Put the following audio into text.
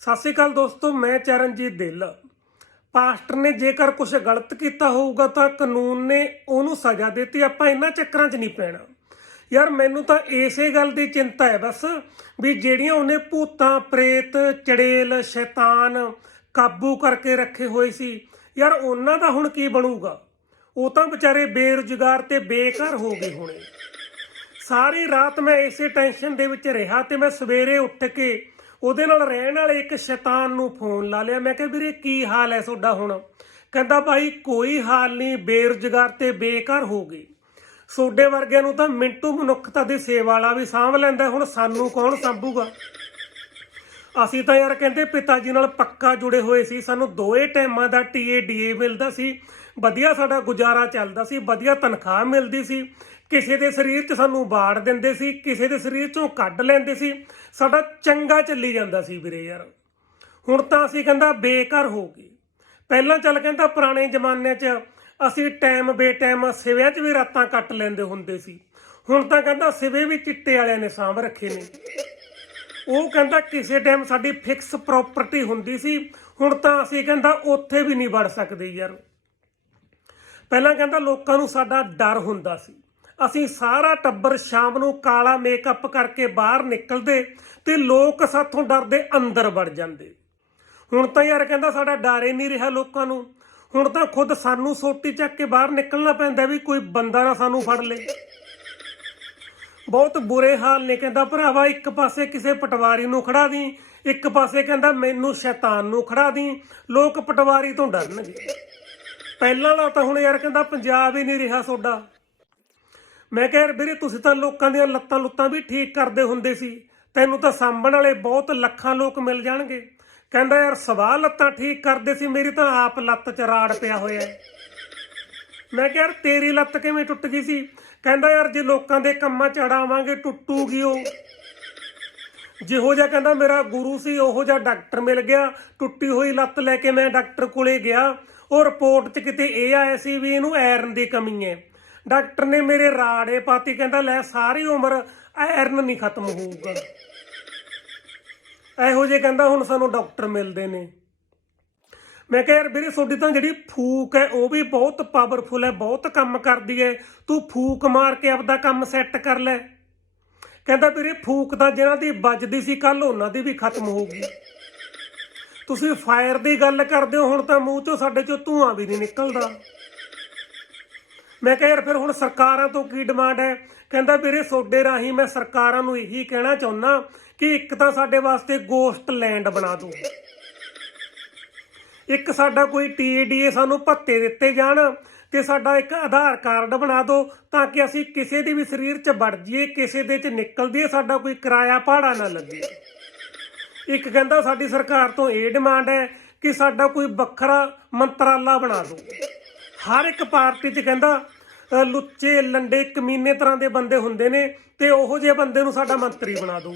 ਸਤਿ ਸ਼੍ਰੀ ਅਕਾਲ ਦੋਸਤੋ, ਮੈਂ ਚਰਨਜੀਤ ਦਿਲ। ਪਾਸਟਰ ਨੇ ਜੇਕਰ ਕੁਝ ਗਲਤ ਕੀਤਾ ਹੋਊਗਾ ਤਾਂ ਕਾਨੂੰਨ ਨੇ ਉਹਨੂੰ ਸਜ਼ਾ ਦਿੱਤੀ, ਆਪਾਂ ਇਹਨਾਂ ਚੱਕਰਾਂ 'ਚ ਨਹੀਂ ਪੈਣਾ। ਯਾਰ, ਮੈਨੂੰ ਤਾਂ ਇਸੇ ਗੱਲ ਦੀ ਚਿੰਤਾ ਹੈ ਬਸ, ਵੀ ਜਿਹੜੀਆਂ ਉਹਨੇ ਭੂਤਾਂ, ਪ੍ਰੇਤ, ਚੜੇਲ, ਸ਼ੈਤਾਨ ਕਾਬੂ ਕਰਕੇ ਰੱਖੇ ਹੋਏ ਸੀ, ਯਾਰ ਉਹਨਾਂ ਦਾ ਹੁਣ ਕੀ ਬਣੂਗਾ? ਉਹ ਤਾਂ ਵਿਚਾਰੇ ਬੇਰੁਜ਼ਗਾਰ ਤੇ ਬੇਕਾਰ ਹੋ ਗਏ ਹੋਣੇ। ਸਾਰੀ ਰਾਤ ਮੈਂ ਇਸੇ ਟੈਨਸ਼ਨ ਦੇ ਵਿੱਚ ਰਿਹਾ ਤੇ ਮੈਂ ਸਵੇਰੇ ਉੱਠ ਕੇ ਉਹਦੇ ਨਾਲ ਰਹਿਣ ਵਾਲੇ ਇੱਕ ਸ਼ੈਤਾਨ ਨੂੰ ਫੋਨ ਲਾ ਲਿਆ। ਮੈਂ ਕਿਹਾ, ਵੀਰੇ, ਕੀ ਹਾਲ ਹੈ ਤੁਹਾਡਾ ਹੁਣ? ਕਹਿੰਦਾ, ਭਾਈ, ਕੋਈ ਹਾਲ ਨਹੀਂ, ਬੇਰੁਜ਼ਗਾਰ ਤੇ ਬੇਕਾਰ ਹੋ ਗਈ ਸੋਡੇ ਵਰਗਿਆਂ ਨੂੰ ਤਾਂ ਮਿੰਟੂ ਮਨੁੱਖਤਾ ਦੀ ਸੇਵਾ ਵਾਲਾ ਵੀ ਸਾਂਭ ਲੈਂਦਾ ਹੁਣ ਸਾਨੂੰ ਕੌਣ ਸੰਭੂਗਾ? ਅਸੀਂ ਤਾਂ ਯਾਰ ਕਹਿੰਦੇ ਪਿਤਾ ਜੀ ਨਾਲ ਪੱਕਾ ਜੁੜੇ ਹੋਏ ਸੀ, ਸਾਨੂੰ ਦੋਏ ਟਾਈਮਾਂ ਦਾ ਟੀਏ ਡੀਏ ਮਿਲਦਾ ਸੀ, ਵਧੀਆ ਸਾਡਾ ਗੁਜ਼ਾਰਾ ਚੱਲਦਾ ਸੀ, ਵਧੀਆ ਤਨਖਾਹ ਮਿਲਦੀ ਸੀ, ਕਿਸੇ ਦੇ ਸਰੀਰ 'ਚ ਸਾਨੂੰ ਬਾੜ ਦਿੰਦੇ ਸੀ, ਕਿਸੇ ਦੇ ਸਰੀਰ 'ਚੋਂ ਕੱਢ ਲੈਂਦੇ ਸੀ, ਸਾਡਾ ਚੰਗਾ ਚੱਲੀ ਜਾਂਦਾ ਸੀ ਵੀਰੇ ਯਾਰ। ਹੁਣ ਤਾਂ ਅਸੀਂ ਕਹਿੰਦਾ ਬੇਕਾਰ ਹੋ ਗਏ। ਪਹਿਲਾਂ ਚੱਲ ਕਹਿੰਦਾ ਪੁਰਾਣੇ ਜ਼ਮਾਨੇ 'ਚ ਅਸੀਂ ਟਾਈਮ ਬੇ ਟਾਈਮ ਸਿਵਿਆਂ 'ਚ ਵੀ ਰਾਤਾਂ ਕੱਟ ਲੈਂਦੇ ਹੁੰਦੇ ਸੀ, ਹੁਣ ਤਾਂ ਕਹਿੰਦਾ ਸਿਵੇ ਵੀ ਚਿੱਟੇ ਵਾਲਿਆਂ ਨੇ ਸਾਂਭ ਰੱਖੇ ਨੇ। ਉਹ ਕਹਿੰਦਾ ਕਿਸੇ ਟਾਈਮ ਸਾਡੀ ਫਿਕਸ ਪ੍ਰਾਪਰਟੀ ਹੁੰਦੀ ਸੀ, ਹੁਣ ਤਾਂ ਅਸੀਂ ਕਹਿੰਦਾ ਉੱਥੇ ਵੀ ਨਹੀਂ ਵੜ ਸਕਦੇ ਯਾਰ। ਪਹਿਲਾਂ ਕਹਿੰਦਾ ਲੋਕਾਂ ਨੂੰ ਸਾਡਾ ਡਰ ਹੁੰਦਾ ਸੀ। ਅਸੀਂ ਸਾਰਾ ਟੱਬਰ ਸ਼ਾਮ ਨੂੰ ਕਾਲਾ ਮੇਕਅਪ ਕਰਕੇ ਬਾਹਰ ਨਿਕਲਦੇ ਤੇ ਲੋਕ ਸਾਥੋਂ ਡਰਦੇ ਅੰਦਰ ਵੜ ਜਾਂਦੇ। ਹੁਣ ਤਾਂ ਯਾਰ ਕਹਿੰਦਾ ਸਾਡਾ ਡਰ ਹੀ ਨਹੀਂ ਰਿਹਾ ਲੋਕਾਂ ਨੂੰ। ਹੁਣ ਤਾਂ ਖੁਦ ਸਾਨੂੰ ਸੋਟੀ ਚੱਕ ਕੇ ਬਾਹਰ ਨਿਕਲਣਾ ਪੈਂਦਾ ਵੀ ਕੋਈ ਬੰਦਾ ਨਾ ਸਾਨੂੰ ਫੜ ਲੇ। ਬਹੁਤ ਬੁਰੇ ਹਾਲ ਨੇ, ਕਹਿੰਦਾ, ਭਰਾਵਾ, ਇੱਕ ਪਾਸੇ ਕਿਸੇ ਪਟਵਾਰੀ ਨੂੰ ਖੜਾ ਦੀ, ਇੱਕ ਪਾਸੇ ਕਹਿੰਦਾ, ਮੈਨੂੰ ਸ਼ੈਤਾਨ ਨੂੰ ਖੜਾ ਦੀ, ਲੋਕ ਪਟਵਾਰੀ ਤੋਂ ਡਰਨਗੇ। ਪਹਿਲਾਂ ਵਾਲਾ ਤਾਂ ਹੁਣ ਯਾਰ ਕਹਿੰਦਾ, ਪੰਜਾਬ ਹੀ ਨਹੀਂ ਰਿਹਾ ਸੋਡਾ। ਮੈਂ ਕਿਹਾ, ਯਾਰ ਵੀਰੇ, ਤੁਸੀਂ ਤਾਂ ਲੋਕਾਂ ਦੀਆਂ ਲੱਤਾਂ ਲੁੱਤਾਂ ਵੀ ਠੀਕ ਕਰਦੇ ਹੁੰਦੇ ਸੀ। ਤੈਨੂੰ ਤਾਂ ਸਾਂਭਣ ਵਾਲੇ ਬਹੁਤ ਲੱਖਾਂ ਲੋਕ ਮਿਲ ਜਾਣਗੇ। ਕਹਿੰਦਾ, ਯਾਰ, ਸਵਾਹ ਲੱਤਾਂ ਠੀਕ ਕਰਦੇ ਸੀ, ਮੇਰੀ ਤਾਂ ਆਪ ਲੱਤ ਚ ਰਾੜ ਪਿਆ ਹੋਇਆ ਮੈਂ ਕਿਹਾ, ਯਾਰ, ਤੇਰੀ ਲੱਤ ਕਿਵੇਂ ਟੁੱਟ ਗਈ ਸੀ? ਕਹਿੰਦਾ ਯਾਰ ਜੇ ਲੋਕਾਂ ਦੇ ਕੰਮਾਂ ਚ ਅੜਾਵਾਂਗੇ, ਟੁੱਟੂਗੀ ਉਹ। ਜਿਹੋ ਜਿਹਾ ਕਹਿੰਦਾ ਮੇਰਾ ਗੁਰੂ ਸੀ, ਉਹੋ ਜਿਹਾ ਡਾਕਟਰ ਮਿਲ ਗਿਆ। ਟੁੱਟੀ ਹੋਈ ਲੱਤ ਲੈ ਕੇ ਮੈਂ ਡਾਕਟਰ ਕੋਲੇ ਗਿਆ। ਉਹ ਰਿਪੋਰਟ 'ਚ ਕਿਤੇ ਇਹ ਆਇਆ ਸੀ ਵੀ ਇਹਨੂੰ ਆਇਰਨ ਦੀ ਕਮੀ ਹੈ। ਡਾਕਟਰ ਨੇ ਮੇਰੇ ਰਾੜੇ ਪਾਤੀ, ਕਹਿੰਦਾ ਲੈ ਸਾਰੀ ਉਮਰ ਆਇਰਨ ਨਹੀਂ ਖਤਮ ਹੋਊਗਾ। ਇਹੋ ਜੇ ਕਹਿੰਦਾ ਹੁਣ ਸਾਨੂੰ ਡਾਕਟਰ ਮਿਲਦੇ ਨੇ। ਮੈਂ ਕਿਹਾ ਯਾਰ ਵੀਰੇ, ਤੁਹਾਡੀ ਤਾਂ ਜਿਹੜੀ ਫੂਕ ਹੈ, ਉਹ ਵੀ ਬਹੁਤ ਪਾਵਰਫੁਲ ਹੈ, ਬਹੁਤ ਕੰਮ ਕਰਦੀ ਹੈ। ਤੂੰ ਫੂਕ ਮਾਰ ਕੇ ਆਪਦਾ ਕੰਮ ਸੈੱਟ ਕਰ ਲੈ। ਕਹਿੰਦਾ ਵੀਰੇ, ਫੂਕ ਤਾਂ ਜਿਹਨਾਂ ਦੀ ਵੱਜਦੀ ਸੀ ਕੱਲ ਉਹਨਾਂ ਦੀ ਵੀ ਖਤਮ ਹੋ ਗਈ ਤੁਸੀਂ ਫਾਇਰ ਦੀ ਗੱਲ ਕਰਦੇ ਹੋ, ਹੁਣ ਤਾਂ ਮੂੰਹ ਚੋਂ, ਸਾਡੇ ਚੋਂ ਧੂਆਂ ਵੀ ਨਹੀਂ ਨਿਕਲਦਾ। ਮੈਂ ਕਿਹਾ ਯਾਰ ਫਿਰ ਹੁਣ ਸਰਕਾਰਾਂ ਤੋਂ ਕੀ ਡਿਮਾਂਡ ਹੈ? ਕਹਿੰਦਾ ਵੀਰੇ ਸੋਡੇ ਰਾਹੀਂ ਮੈਂ ਸਰਕਾਰਾਂ ਨੂੰ ਇਹੀ ਕਹਿਣਾ ਚਾਹੁੰਦਾ ਕਿ ਇੱਕ ਤਾਂ ਸਾਡੇ ਵਾਸਤੇ ਗੋਸਟ ਲੈਂਡ ਬਣਾ ਦਿਓ। ਇੱਕ ਸਾਡਾ ਕੋਈ ਟੀਏਡੀਏ ਸਾਨੂੰ ਭੱਤੇ ਦਿੱਤੇ ਜਾਣ ਤੇ ਸਾਡਾ ਇੱਕ ਆਧਾਰ ਕਾਰਡ ਬਣਾ ਦਿਓ ਤਾਂ ਕਿ ਅਸੀਂ ਕਿਸੇ ਦੇ ਵੀ ਸਰੀਰ 'ਚ ਵੜ ਜਾਈਏ, ਕਿਸੇ ਦੇ 'ਚ ਨਿਕਲ ਜਾਈਏ, ਸਾਡਾ ਕੋਈ ਕਿਰਾਇਆ ਭਾੜਾ ਨਾ ਲੱਗੇ। ਇੱਕ ਕਹਿੰਦਾ ਸਾਡੀ ਸਰਕਾਰ ਤੋਂ ਇਹ ਡਿਮਾਂਡ ਹੈ ਕਿ ਸਾਡਾ ਕੋਈ ਵੱਖਰਾ ਮੰਤਰਾਲਾ ਬਣਾ ਦਿਓ ਹਰ ਇੱਕ ਪਾਰਟੀ 'ਚ ਕਹਿੰਦਾ ਲੁੱਚੇ ਲੰਡੇ ਕਮੀਨੇ ਤਰ੍ਹਾਂ ਦੇ ਬੰਦੇ ਹੁੰਦੇ ਨੇ ਤੇ ਉਹੋ ਜਿਹੇ ਬੰਦੇ ਨੂੰ ਸਾਡਾ ਮੰਤਰੀ ਬਣਾ ਦਿਓ